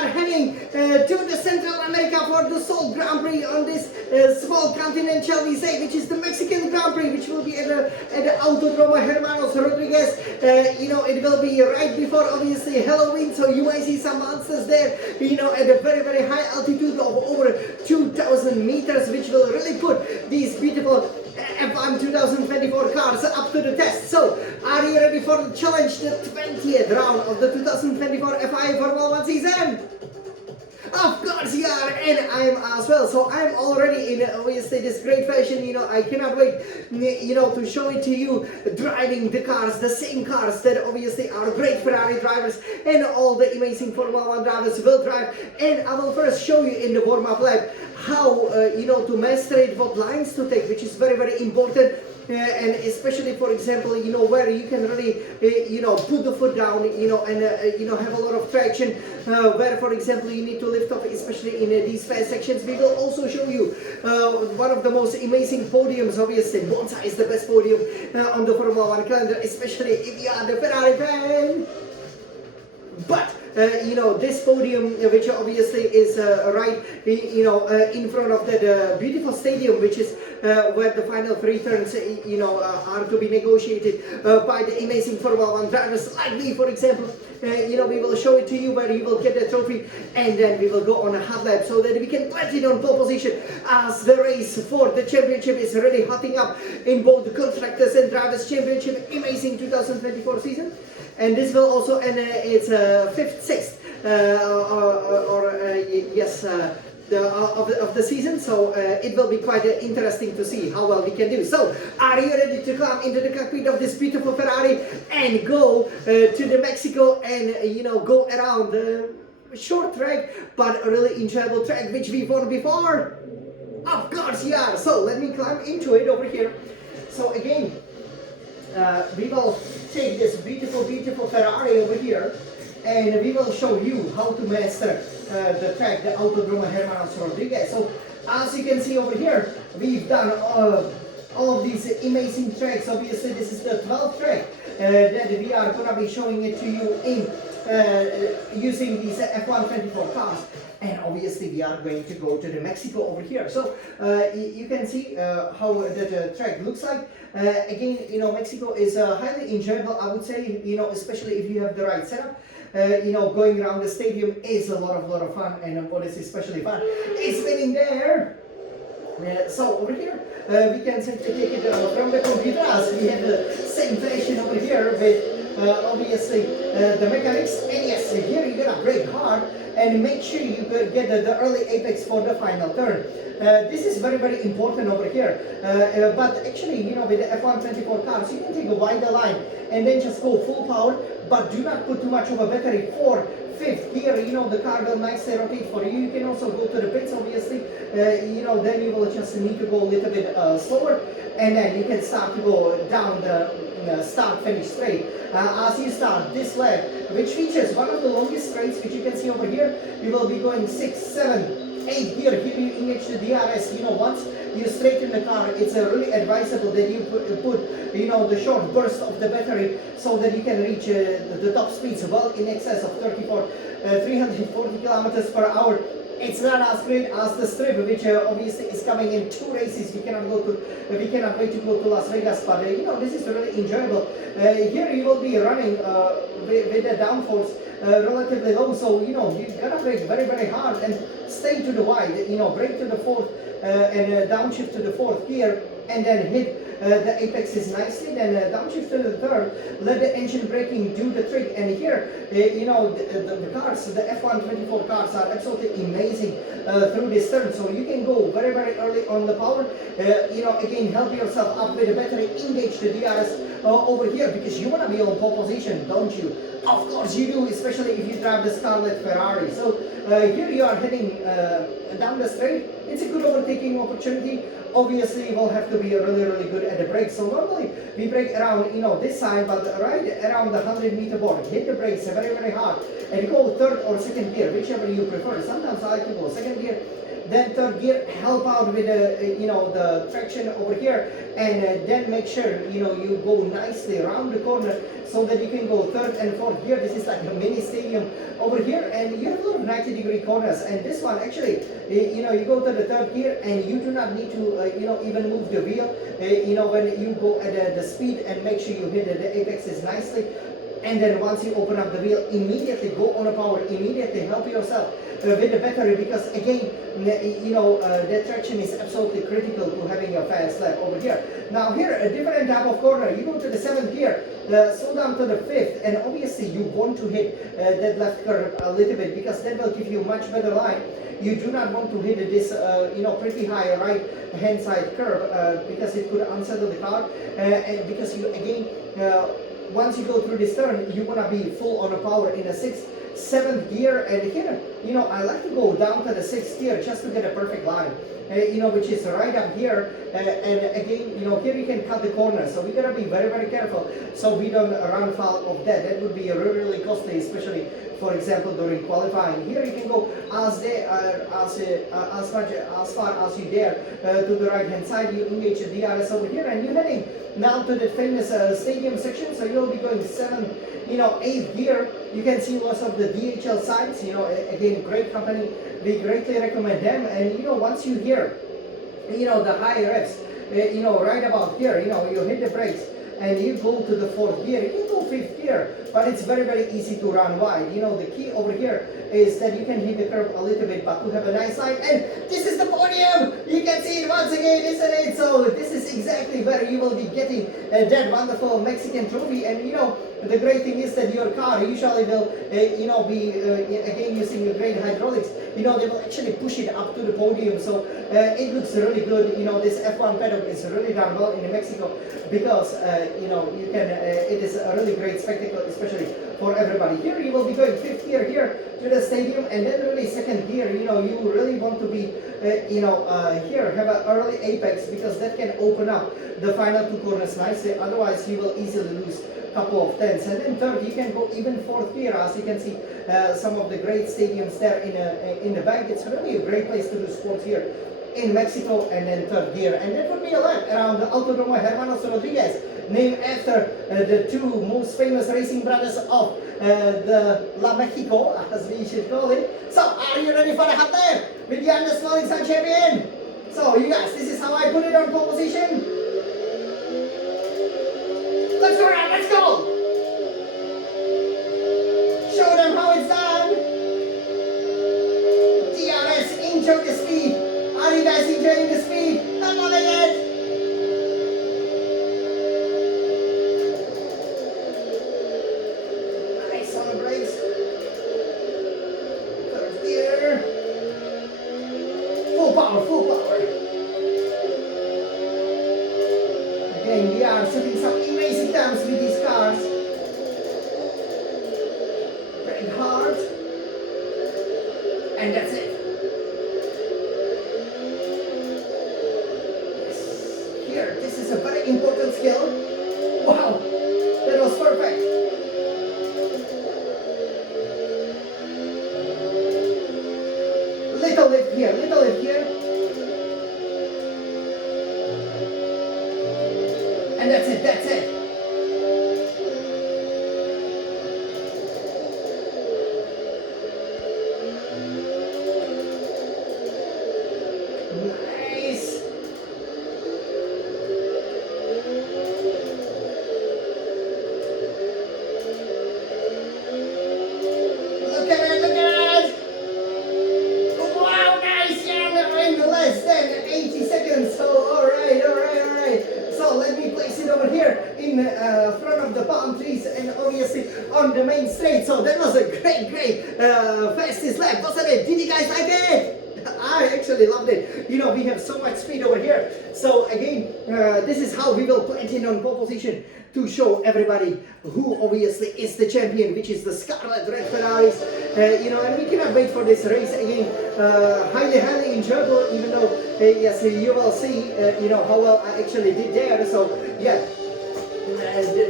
are heading to the Central America for the sole Grand Prix on this small continent, shall we say, which is the Mexican Grand Prix, which will be at the Autodromo Hermanos Rodriguez. It will be right before, obviously, Halloween, so you might see some monsters there, at a very, very high altitude of over 2,000 meters, which will really put these beautiful F1 2024 cars up to the test. So, are you ready for the challenge, the 20th round of the 2024 FIA Formula 1 season? Of course you are, and I am as well. So I'm already in obviously this great fashion. I cannot wait, to show it to you, driving the cars, the same cars that obviously are great Ferrari drivers and all the amazing Formula 1 drivers will drive. And I will first show you in the warm-up lap how, to master it, what lines to take, which is very, very important. And especially, for example, where you can really, put the foot down, and, have a lot of traction, where, for example, you need to lift off, especially in these fast sections. We will also show you one of the most amazing podiums, obviously. Monza is the best podium on the Formula 1 calendar, especially if you are the Ferrari fan. But this podium, which obviously is right, in front of that beautiful stadium, which is where the final three turns, are to be negotiated by the amazing Formula 1 drivers like me, for example. We will show it to you where you will get the trophy, and then we will go on a hot lap so that we can put it on pole position as the race for the championship is really hotting up in both the constructors and drivers championship, amazing 2024 season. And this will also end its fifth, sixth, of the season. So it will be quite interesting to see how well we can do. So are you ready to climb into the cockpit of this beautiful Ferrari and go to the Mexico and go around the short track but a really enjoyable track which we won before? Of course you are. So let me climb into it over here. So again, we will take this beautiful, beautiful Ferrari over here, and we will show you how to master the track, the Autodromo Hermanos Rodriguez. So, as you can see over here, we've done all of these amazing tracks. Obviously, this is the 12th track that we are going to be showing it to you in using these F1 24 cars. And obviously we are going to go to the Mexico over here. So you can see how the track looks like. Again, Mexico is highly enjoyable, I would say, especially if you have the right setup. Going around the stadium is a lot of fun, and what is especially fun is winning there. So over here, we can simply take it from the computer as we have the same fashion over here with obviously the mechanics. And yes, here you're gonna brake hard and make sure you get the early apex for the final turn. This is very, very important over here. But actually, with the F1 24 cars, you can take a wider line and then just go full power, but do not put too much of a battery for fifth gear. The car will nicely rotate for you. You can also go to the pits, obviously. Then you will just need to go a little bit slower, and then you can start to go down the start-finish straight. As you start this lap, which features one of the longest straights, which you can see over here, you will be going 6, 7, 8 gear. Here you engage the DRS. Once you straighten the car, it's really advisable that you put the short burst of the battery so that you can reach the top speeds well in excess of 340 kilometers per hour. It's not as great as the strip, which obviously is coming in 2 races. We cannot wait to go to Las Vegas, but this is really enjoyable. Here you will be running with the downforce relatively low, so you gotta brake very, very hard and stay to the wide. Brake to the fourth and downshift to the fourth gear, and then hit the apexes nicely, then downshift to the third, let the engine braking do the trick. And here, the cars, the F1 24 cars are absolutely amazing through this turn, so you can go very, very early on the power. Again, help yourself up with the battery, engage the DRS over here, because you want to be on pole position, don't you? Of course you do, especially if you drive the Scarlet Ferrari. So here you are heading down the straight. It's a good overtaking opportunity. Obviously, you will have to be really, really good at the brakes. So normally we brake around, this side, but right around the 100-meter board. Hit the brakes very, very hard and go third or second gear, whichever you prefer. Sometimes I like to go second gear, then third gear, help out with the traction over here, and then make sure you go nicely around the corner so that you can go third and fourth gear. This is like a mini stadium over here, and you have a lot of 90-degree corners. And this one actually, you go to the third gear and you do not need to even move the wheel. When you go at the speed, and make sure you hit the apexes nicely. And then once you open up the wheel, immediately go on a power, immediately help yourself with the battery, because again, that traction is absolutely critical to having a fast lap over here. Now here, a different type of corner. You go to the 7th gear, slow down to the 5th, and obviously you want to hit that left curve a little bit, because that will give you much better line. You do not want to hit this, pretty high right hand side curve, because it could unsettle the car, and because you again, once you go through this turn, you want to be full on the power in the 6th, 7th gear. And here, I like to go down to the 6th gear just to get a perfect line, which is right up here. And again, here you can cut the corner, so we gotta be very, very careful so we don't run foul of that. That would be really, really costly, especially for example during qualifying. Here you can go as far as you dare to the right hand side. You engage the DRS over here, and you're heading now to the famous stadium section. So you'll be going 7th, 8th gear. You can see lots of the DHL signs. Again, great company. We greatly recommend them. And once you hear the high revs, right about here, you hit the brakes and you go to the 4th gear. You can go 5th gear, but it's very, very easy to run wide. The key over here is that you can hit the curve a little bit, but to have a nice line. And this is the podium. You can see it once again, isn't it? So this is exactly where you will be getting that wonderful Mexican trophy. And the great thing is that your car usually will be again using a great hydraulics. They will actually push it up to the podium, so it looks really good. This F1 paddock is really done well in Mexico, because you can it is a really great spectacle, especially for everybody. Here you will be going 5th gear here to the stadium, and then really 2nd gear. You really want to be here, have an early apex, because that can open up the final 2 corners nicely. Otherwise you will easily lose couple of tenths. And then 3rd, you can go even 4th gear, as you can see some of the great stadiums there in the back. It's really a great place to do sports here in Mexico. And then 3rd gear, and that would be a lap around the Autodromo Hermanos Rodriguez, named after the 2 most famous racing brothers of the La Mexico, as we should call it. So are you ready for the hot lap with the Undisputed Sun champion? So you guys, this is how I put it on pole position. Let's go around, let's go! Show them how it's done! DRS, enjoy the speed! Are you guys enjoying the speed? I'm on it! Nice on the brakes. 3rd gear. Full power, full power. Again, we are setting some amazing times with these cars. Brake hard. And that's it. Yes. Here, this is a very important skill. Wow, that was perfect. Little lift here, little lift here. And that's it, that's it. Nice. Look at it, look at it. Wow, nice, yeah, in less than 80 seconds. So, all right. So let me place it over here in front of the palm trees, and obviously on the main straight. So that was a great fastest lap, wasn't it? Did you guys like it? I actually loved it. We have so much speed over here. So again, this is how we will plant in on pole position to show everybody who obviously is the champion, which is the Scarlet Red Ferraris. And we cannot wait for this race again. Highly enjoyable, even though yes, you will see how well I actually did there. So yeah,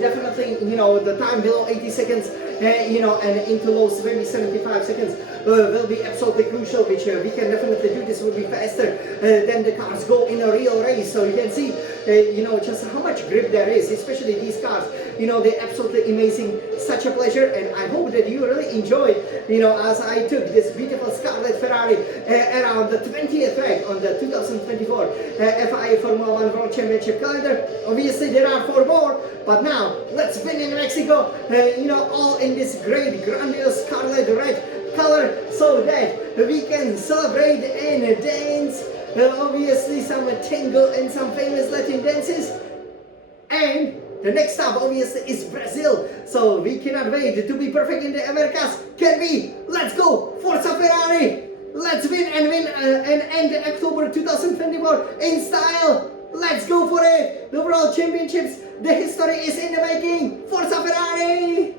definitely, the time below 80 seconds, and into lows, maybe 75 seconds will be absolutely crucial, which we can definitely do. This will be faster than the cars go in a real race. So you can see, just how much grip there is, especially these cars. They're absolutely amazing. Such a pleasure, and I hope that you really enjoyed, as I took this beautiful Scarlet Ferrari around the 20th track on the 2024 FIA Formula 1 World Championship calendar. Obviously, there are 4 more, but now let's win in Mexico, all in this great, grandiose scarlet red color, so that we can celebrate and dance. Obviously, some tango and some famous Latin dances. And the next stop, obviously, is Brazil. So we cannot wait to be perfect in the Americas. Can we? Let's go! Forza Ferrari! Let's win and end October 2024 in style. Let's go for it! The World Championships, the history is in the making. Forza Ferrari!